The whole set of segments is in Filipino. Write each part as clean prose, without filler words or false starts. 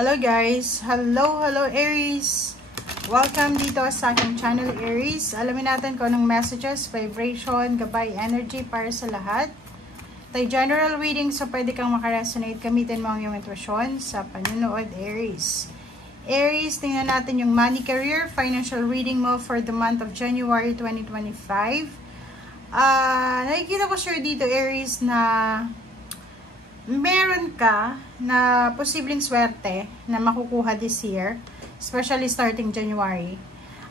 Hello guys! Hello Aries! Welcome dito sa aking channel Aries. Alamin natin kung anong messages, vibration, gabay, energy para sa lahat. Tayo general reading, so pwede kang makaresonate. Gamitin mo ang iyong intuition sa panunood Aries. Aries, tingnan natin yung money, career, financial reading mo for the month of January 2025. Nakikita ko sure dito Aries na meron ka na posibleng swerte na makukuha this year, especially starting January.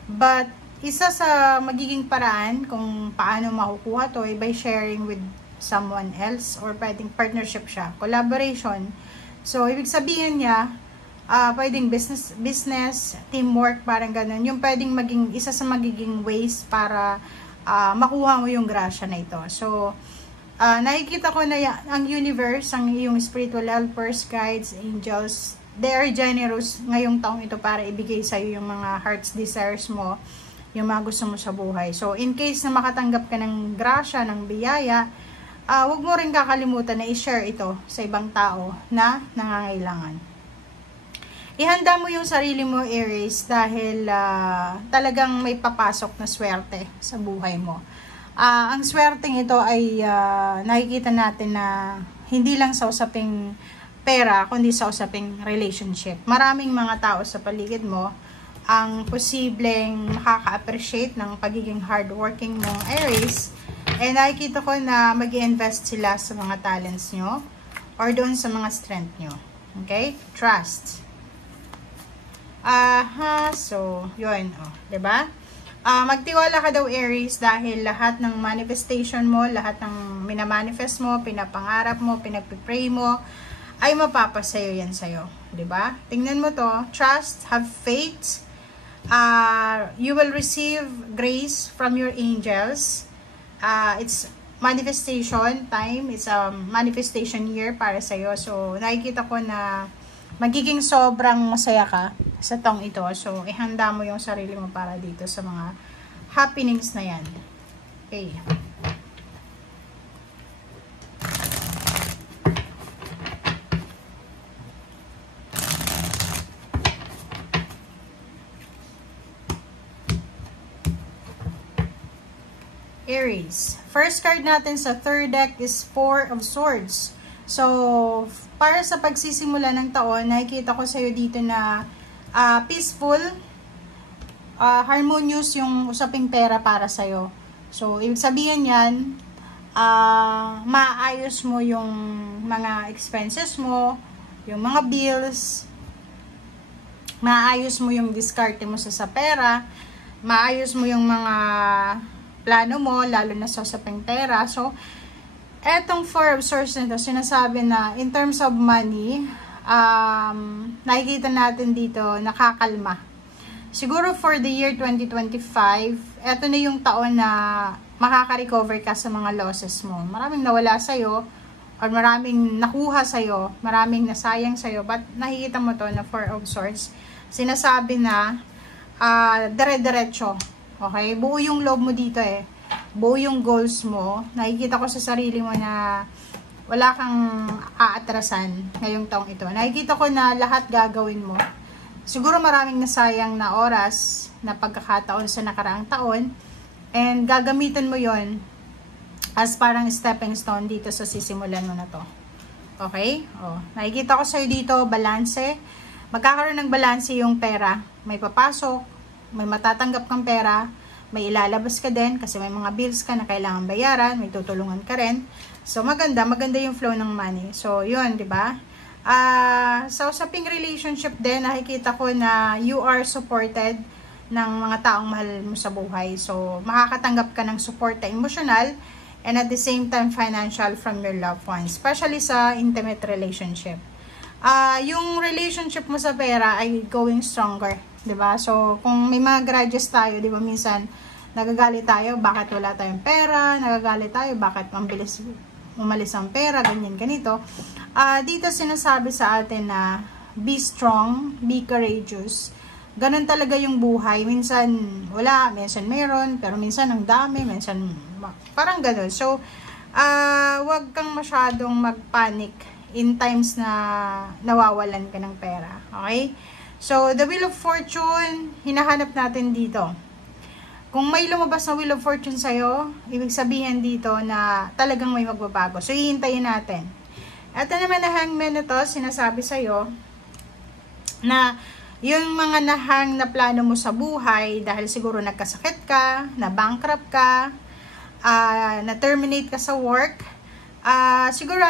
But isa sa magiging paraan kung paano makukuha to ay by sharing with someone else, or pwedeng partnership siya, collaboration. So ibig sabihin niya, pwedeng business, teamwork, parang ganun. Yung pwedeng maging isa sa magiging ways para makuha mo yung grasya na ito. So nakikita ko na ang universe, ang iyong spiritual helpers, guides, angels, they are generous ngayong taong ito para ibigay sa iyo yung mga heart's desires mo, yung mga gusto mo sa buhay. So, in case na makatanggap ka ng grasya, ng biyaya, wag mo rin kakalimutan na i-share ito sa ibang tao na nangangailangan. Ihanda mo yung sarili mo, Aries, dahil talagang may papasok na swerte sa buhay mo. Ang swerteng ito ay nakikita natin na hindi lang sa usaping pera, kundi sa usaping relationship. Maraming mga tao sa paligid mo ang posibleng makaka-appreciate ng pagiging hardworking mong Aries. And nakikita ko na mag-i-invest sila sa mga talents nyo or doon sa mga strength nyo. Okay? Trust. So, yun. Diba? Magtiwala ka daw Aries dahil lahat ng manifestation mo, lahat ng minamanifest mo, pinapangarap mo, pinagpipray mo, ay mapapasayo yan sa'yo. Diba? Tingnan mo to. Trust, have faith. You will receive grace from your angels. It's manifestation time. It's a manifestation year para sa'yo. So, nakikita ko na magiging sobrang masaya ka sa taong ito. So, ihanda mo yung sarili mo para dito sa mga happenings na yan. Okay. Aries. First card natin sa third deck is Four of Swords. So, para sa pagsisimula ng taon, nakikita ko sa'yo dito na peaceful, harmonious yung usaping pera para sa'yo. So, ibig sabihin yan, maayos mo yung mga expenses mo, yung mga bills, maayos mo yung diskarte mo sa pera, maayos mo yung mga plano mo, lalo na sa usaping pera. So, etong Four of Swords nito, sinasabi na in terms of money, nakikita natin dito, nakakalma. Siguro for the year 2025, eto na yung taon na makaka-recover ka sa mga losses mo. Maraming nawala sa'yo, or maraming nakuha sa'yo, maraming nasayang sa'yo, but nakikita mo to na Four of Swords. Sinasabi na, dire-diretso. Okay? Buo yung loob mo dito buo yung goals mo. Nakikita ko sa sarili mo na wala kang aatrasan ngayong taong ito. Nakikita ko na lahat gagawin mo. Siguro maraming nasayang na oras, na pagkakataon sa nakaraang taon, and gagamitin mo yon as parang stepping stone dito sa sisimulan mo na to. Okay? Nakikita ko sa'yo dito, balanse. Magkakaroon ng balanse yung pera. May papasok, may matatanggap kang pera, may ilalabas ka din kasi may mga bills ka na kailangan bayaran, may tutulungan ka rin. So, maganda yung flow ng money. So, yun, di ba? Sa usaping relationship din, nakikita ko na you are supported ng mga taong mahal mo sa buhay. So, makakatanggap ka ng support na emotional and at the same time financial from your loved ones, especially sa intimate relationship. Yung relationship mo sa pera ay going stronger, 'di ba? So, kung may mga grudges tayo, 'di ba, minsan nagagalit tayo bakit wala tayong pera, nagagalit tayo bakit mabilis umalis ang pera, ganyan ganito. Dito sinasabi sa atin na be strong, be courageous. Ganun talaga yung buhay. Minsan wala, minsan meron, pero minsan ang dami, minsan parang ganun. So, wag kang masyadong magpanic in times na nawawalan ka ng pera. Okay? So, the Wheel of Fortune, hinahanap natin dito. Kung may lumabas na Wheel of Fortune sa'yo, ibig sabihin dito na talagang may magbabago. So, hihintayin natin. Ito naman na Hangman na to, sinasabi sa'yo na yung mga nahang na plano mo sa buhay, dahil siguro nagkasakit ka, na bankrupt ka, na-terminate ka sa work, siguro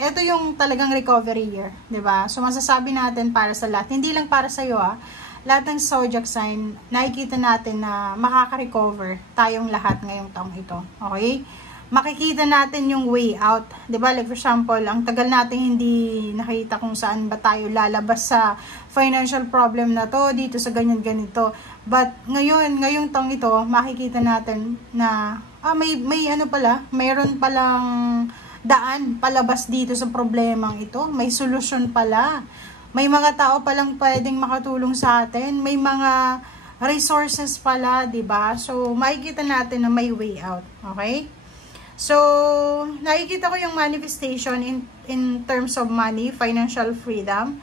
ito yung talagang recovery year, 'di ba? So, masasabi natin para sa lahat, hindi lang para sa iyo lahat ng zodiac sign, nakikita natin na makaka-recover tayong lahat ngayong taong ito. Okay? Makikita natin yung way out. 'Di ba? Like for example, ang tagal nating hindi nakita kung saan ba tayo lalabas sa financial problem na to, dito sa ganyan-ganito. But ngayong taong ito, makikita natin na mayroon palang daan palabas dito sa problemang ito. May solusyon pala. May mga tao palang pwedeng makatulong sa atin. May mga resources pala, 'di ba? So, makikita natin na may way out. Okay? So, nakikita ko yung manifestation in terms of money, financial freedom.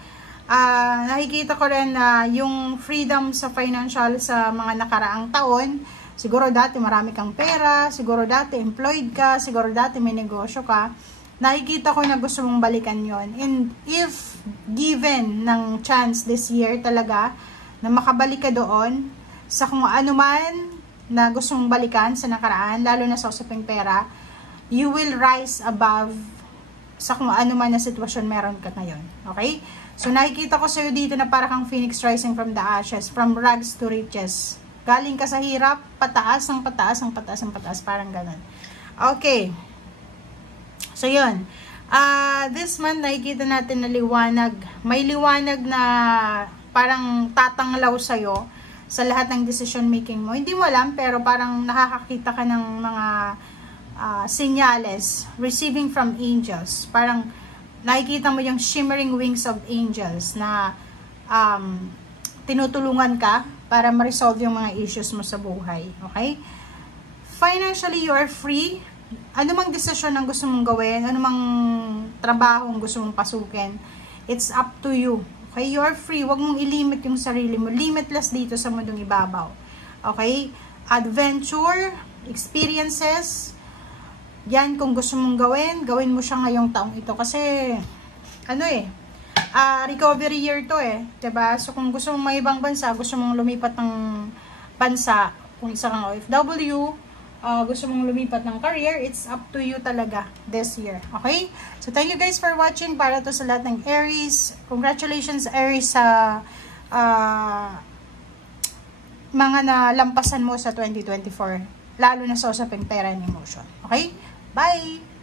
Nakikita ko rin na yung freedom sa financial sa mga nakaraang taon. Siguro dati marami kang pera, siguro dati employed ka, siguro dati may negosyo ka. Nakikita ko na gusto mong balikan yon. And if given ng chance this year talaga na makabalik ka doon sa kung ano man na gusto mong balikan sa nakaraan, lalo na sa usaping pera, you will rise above sa kung ano man na sitwasyon meron ka ngayon. Okay? So, nakikita ko sa'yo dito na para kang phoenix rising from the ashes, from rags to riches. Galing ka sa hirap, pataas, ang pataas, ang pataas, ang pataas, parang ganun. Okay. So, yun. This month, nakikita natin na liwanag. May liwanag na parang tatanglaw sa'yo sa lahat ng decision making mo. Hindi mo alam, pero parang nakakakita ka ng mga senyales receiving from angels. Parang nakikita mo yung shimmering wings of angels na tinutulungan ka para ma-resolve yung mga issues mo sa buhay. Okay? Financially, you are free. Ano mang desisyon ang gusto mong gawin, ano mang trabaho ang gusto mong pasukin, it's up to you. Okay? You are free. Huwag mong ilimit yung sarili mo. Limitless dito sa mundong ibabaw. Okay? Adventure, experiences, yan kung gusto mong gawin mo siya ngayong taong ito. Kasi, recovery year to diba? So, kung gusto mong may ibang bansa, gusto mong lumipat ng bansa, kung isa kang OFW, gusto mong lumipat ng career, it's up to you talaga this year. Okay? So, thank you guys for watching. Para to sa lahat ng Aries. Congratulations, Aries, sa mga nalampasan mo sa 2024. Lalo na sa usaping pera and emotion. Okay? Bye!